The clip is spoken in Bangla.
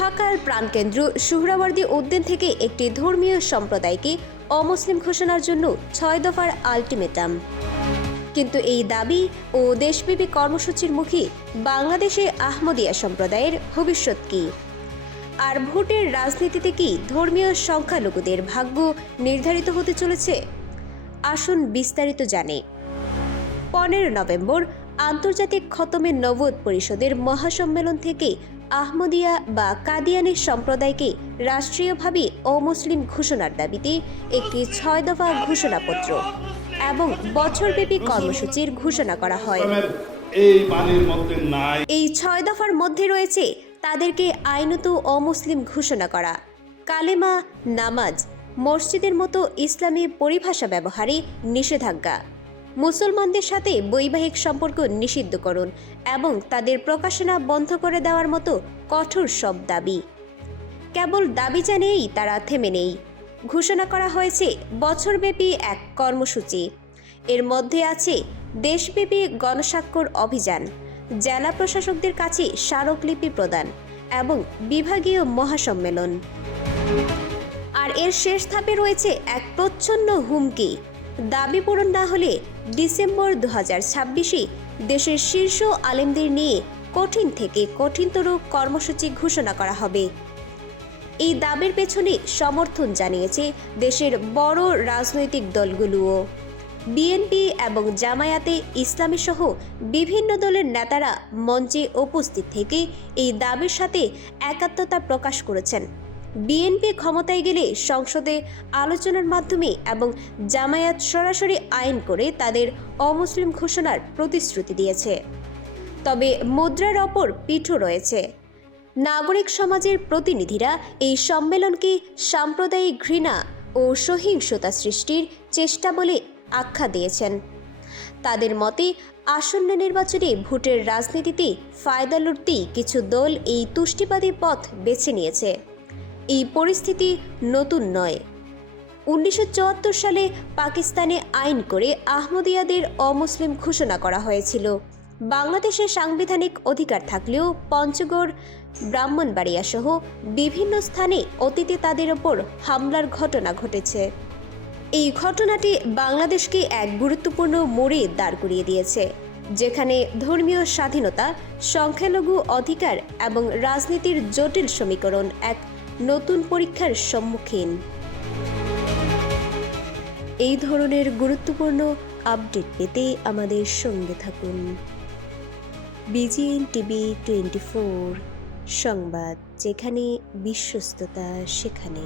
ঢাকার প্রাণকেন্দ্র সুহরাওয়ার্দী উদ্যান থেকে একটি ধর্মীয় সম্প্রদায়কে অমুসলিম ঘোষণার জন্য ছয় দফার আলটিমেটাম। কিন্তু এই দাবি ও দেশব্যাপী কর্মসূচির মুখে বাংলাদেশে আহমদিয়া সম্প্রদায়ের ভবিষ্যৎ কী? আর ভোটের রাজনীতিতে কি ধর্মীয় সংখ্যালঘুদের ভাগ্য নির্ধারিত হতে চলেছে? আসুন বিস্তারিত জানে। পনেরো নভেম্বর আন্তর্জাতিক খতমের নবদ পরিষদের মহাসম্মেলন থেকে আহমদিয়া বা কাদিয়ানি সম্প্রদায়কে রাষ্ট্রীয়ভাবে অমুসলিম ঘোষণার দাবিতে একটি ছয় দফা ঘোষণাপত্র এবং বছরব্যাপী কর্মসূচির ঘোষণা করা হয়। এই ছয় দফার মধ্যে রয়েছে তাদেরকে আইনত অমুসলিম ঘোষণা করা। কালেমা নামাজ মসজিদের মতো ইসলামী পরিভাষা ব্যবহারে নিষেধাজ্ঞা। মুসলমানদের সাথে বৈবাহিক সম্পর্ক নিষিদ্ধকরণ এবং তাদের প্রকাশনা বন্ধ করে দেওয়ার মতো কঠোর সব দাবি। কেবল দাবি জানিয়েই তারা থেমে নেই। ঘোষণা করা হয়েছে, বছরব্যাপী এক কর্মসূচি। এর মধ্যে আছে দেশব্যাপী গণস্বাক্ষর অভিযান, জেলা প্রশাসকদের কাছে স্মারকলিপি প্রদান এবং বিভাগীয় মহাসম্মেলন। আর এর শেষ ধাপে রয়েছে এক প্রচ্ছন্ন হুমকি। দাবি পূরণ না হলে ডিসেম্বর দু হাজার ছাব্বিশে দেশের শীর্ষ আলেমদের নিয়ে কঠিন থেকে কঠিনতর কর্মসূচি ঘোষণা করা হবে। এই দাবির পেছনে সমর্থন জানিয়েছে দেশের বড় রাজনৈতিক দলগুলোও। বিএনপি এবং জামায়াতে ইসলামী সহ বিভিন্ন দলের নেতারা মঞ্চে উপস্থিত থেকে এই দাবির সাথে একাত্মতা প্রকাশ করেছেন। বিএনপি ক্ষমতায় গেলে সংসদে আলোচনার মাধ্যমে এবং জামায়াত সরাসরি আইন করে তাদের অমুসলিম ঘোষণার প্রতিশ্রুতি দিয়েছে। তবে মুদ্রার অপর পিঠও রয়েছে। নাগরিক সমাজের প্রতিনিধিরা এই সম্মেলনকে সাম্প্রদায়িক ঘৃণা ও সহিংসতা সৃষ্টির চেষ্টা বলে আখ্যা দিয়েছেন। তাদের মতে, আসন্ন নির্বাচনে ভোটের রাজনীতিতে ফায়দা লুটতেই কিছু দল এই তুষ্টিবাদী পথ বেছে নিয়েছে। এই পরিস্থিতি নতুন নয়। উনিশশো সালে পাকিস্তানে আইন করে আহমদিয়াদের অমুসলিম ঘোষণা করা হয়েছিল। বাংলাদেশে সাংবিধানিক অধিকার থাকলেও পঞ্চগড়, ব্রাহ্মণবাড়িয়া সহ বিভিন্ন স্থানে অতীতে তাদের ওপর হামলার ঘটনা ঘটেছে। এই ঘটনাটি বাংলাদেশকে এক গুরুত্বপূর্ণ মোড়ে দাঁড় করিয়ে দিয়েছে, যেখানে ধর্মীয় স্বাধীনতা, সংখ্যালঘু অধিকার এবং রাজনীতির জটিল সমীকরণ এক নতুন পরীক্ষার সম্মুখীন। এই ধরনের গুরুত্বপূর্ণ আপডেট পেতে আমাদের সঙ্গে থাকুন। বিজিএন টিভি টোয়েন্টি ফোর সংবাদ, যেখানে বিশ্বস্ততা সেখানে।